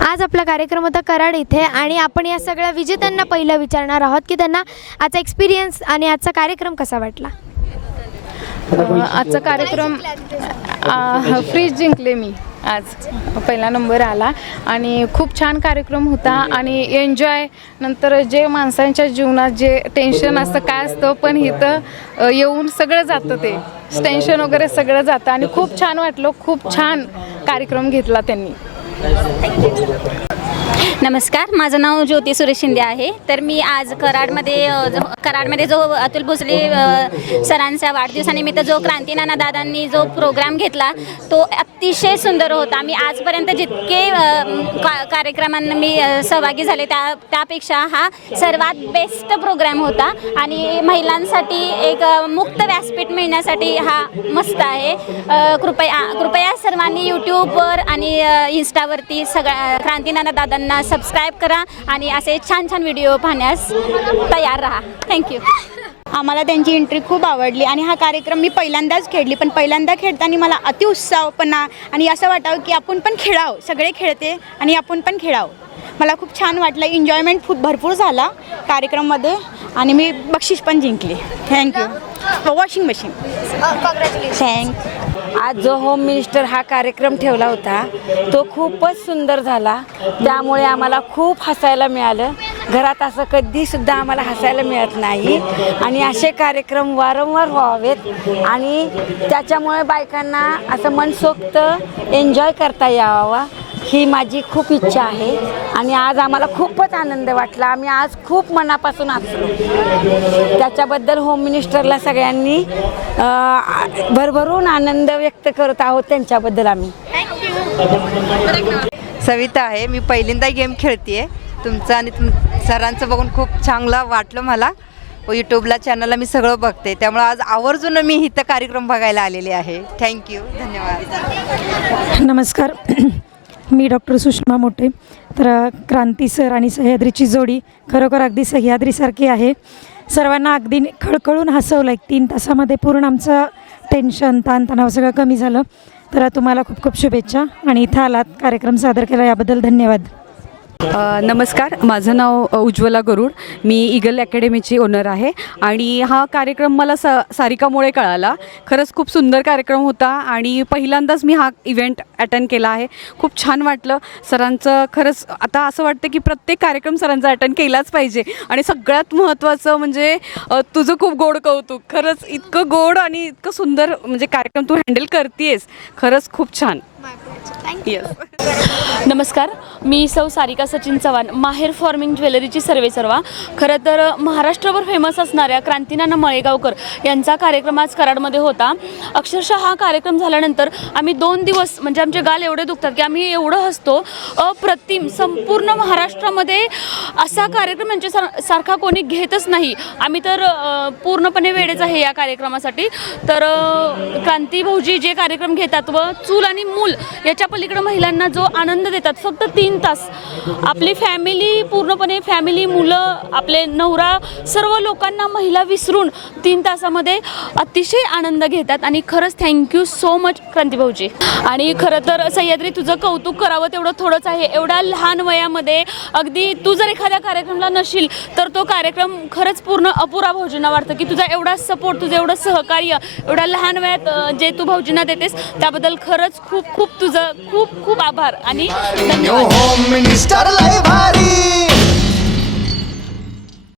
आज आपला कार्यक्रम होता कराड इथे आणि आपण या सगळ्या विजेत्यांना पहिलं विचारणार आहोत की त्यांना आजचा एक्सपिरियन्स आणि आजचा कार्यक्रम कसा वाटला? आजचा कार्यक्रम फ्रीज जिंकले मी आज. पहिला नंबर आला आणि खूप छान कार्यक्रम होता आणि एन्जॉय नंतर जे माणसांच्या जीवनात जे टेन्शन असतं काय असतं पण इथं येऊन सगळं जातं ते. टेन्शन वगैरे सगळं जातं आणि खूप छान वाटलं खूप छान कार्यक्रम घेतला त्यांनी. Thank you. नमस्कार माझं नाव ज्योती सुरेश शिंदे आहे. तर मी आज कराडमध्ये जो- कराडमध्ये जो अतुल भोसले सरांचा वाढदिवसानिमित्त जो क्रांतीनाना दादांनी जो प्रोग्राम घेतला तो अतिशय सुंदर होता. मी आजपर्यंत जितके का- कार्यक्रमांना मी सहभागी झाले त्या त्यापेक्षा हा सर्वात बेस्ट प्रोग्राम होता. आणि महिलांसाठी एक मुक्त व्यासपीठ मिळण्यासाठी हा मस्त आहे. कृपया कृपया सर्वांनी यूट्यूबवर आणि इन्स्टावरती सगळ्या क्रांतीनाना दादांना सबस्क्राईब करा आणि असे छान छान व्हिडिओ पाहण्यास तयार राहा. थँक्यू आम्हाला त्यांची एंट्री खूप आवडली आणि हा कार्यक्रम मी पहिल्यांदाच खेळली पण पहिल्यांदा खेळताना मला अतिउत्साहपणा आणि असं वाटावं की आपण पण खेळावं सगळे खेळते आणि आपण पण खेळावं. मला खूप छान वाटलं एन्जॉयमेंट खूप भरपूर झाला कार्यक्रममध्ये आणि मी बक्षीस पण जिंकली. थँक्यू वॉशिंग मशीन थँक आज जो होम मिनिस्टर हा कार्यक्रम ठेवला होता तो खूपच सुंदर झाला. त्यामुळे आम्हाला खूप हसायला मिळालं. घरात असं कधीसुद्धा आम्हाला हसायला मिळत नाही. आणि असे कार्यक्रम वारंवार व्हावेत. आणि त्याच्यामुळे बायकांना असं मनसोक्त एन्जॉय करता यावा. ही माझी खूप इच्छा आहे. आणि आज आम्हाला खूपच आनंद वाटला. आम्ही आज खूप मनापासून हसलो. त्याच्याबद्दल होम मिनिस्टरला सगळ्यांनी भरभरून आनंद व्यक्त करत आहोत त्यांच्याबद्दल आम्ही. सविता आहे. मी पहिल्यांदा गेम खेळते तुमचं आणि तुम सरांचं बघून खूप चांगलं वाटलं मला. यूट्यूबला चॅनलला मी सगळं बघते. त्यामुळे आज आवर्जून मी इथं कार्यक्रम बघायला आलेले आहे. थँक्यू धन्यवाद. नमस्कार. मी डॉक्टर सुषमा मोठे. तर क्रांती सर आणि सह्याद्रीची जोडी खरोखर अगदी सह्याद्रीसारखी आहे. सर्वांना अगदी खळखळून हसवलं एक तीन तासामध्ये पूर्ण आमचं टेन्शन ताणतणाव सगळं कमी झालं. तर तुम्हाला खूप खूप शुभेच्छा आणि इथं आलात. कार्यक्रम सादर केला याबद्दल धन्यवाद. नमस्कार माझं नाव उज्ज्वला गरुड. मी इगल अकॅडमीची ओनर आहे आणि हा कार्यक्रम मला स सारिकामुळे कळाला. खरंच खूप सुंदर कार्यक्रम होता आणि पहिल्यांदाच मी हा इव्हेंट अटेंड केला आहे. खूप छान वाटलं. सरांचं खरंच आता असं वाटतं की प्रत्येक कार्यक्रम सरांचा अटेंड केलाच पाहिजे आणि सगळ्यात महत्त्वाचं म्हणजे तुझं खूप गोड कौतुक. खरंच इतकं गोड आणि इतकं सुंदर म्हणजे कार्यक्रम तू हँडल करतेस खरंच खूप छान. येस नमस्कार मी सौ सारिका सचिन चव्हाण माहेर फॉर्मिंग ज्वेलरीची सर्वे सर्वा. खरं तर महाराष्ट्रभर फेमस असणाऱ्या क्रांतीनाना मळेगावकर यांचा कार्यक्रम आज कराडमध्ये होता. अक्षरशः हा कार्यक्रम झाल्यानंतर आम्ही दोन दिवस म्हणजे आमचे गाल एवढे दुखतात की आम्ही एवढं हसतो अप्रतिम संपूर्ण महाराष्ट्रामध्ये असा कार्यक्रम यांच्या सार सारखा कोणी घेतच नाही. आम्ही तर पूर्णपणे वेळेच आहे या कार्यक्रमासाठी. तर क्रांती भाऊजी जे कार्यक्रम घेतात व चूल आणि मूल या त्याच्या पलीकडे महिलांना जो आनंद देतात फक्त तीन तास. आपली फॅमिली पूर्णपणे फॅमिली मुलं आपले नवरा सर्व लोकांना महिला विसरून तीन तासामध्ये अतिशय आनंद घेतात. आणि खरंच थँक्यू सो मच क्रांतीभाऊजी आणि खरं तर सह्याद्री तुझं कौतुक करावं तेवढं थोडंच आहे. एवढ्या लहान वयामध्ये अगदी तू जर एखाद्या कार्यक्रमाला नशील तर तो कार्यक्रम खरंच पूर्ण अपुरा भाऊजींना वाटतं की तुझा एवढा सपोर्ट तुझं एवढं सहकार्य एवढ्या लहान वयात जे तू भाऊजींना देतेस त्याबद्दल खरंच खूप खूप तुझं खूप खूप आभार आणि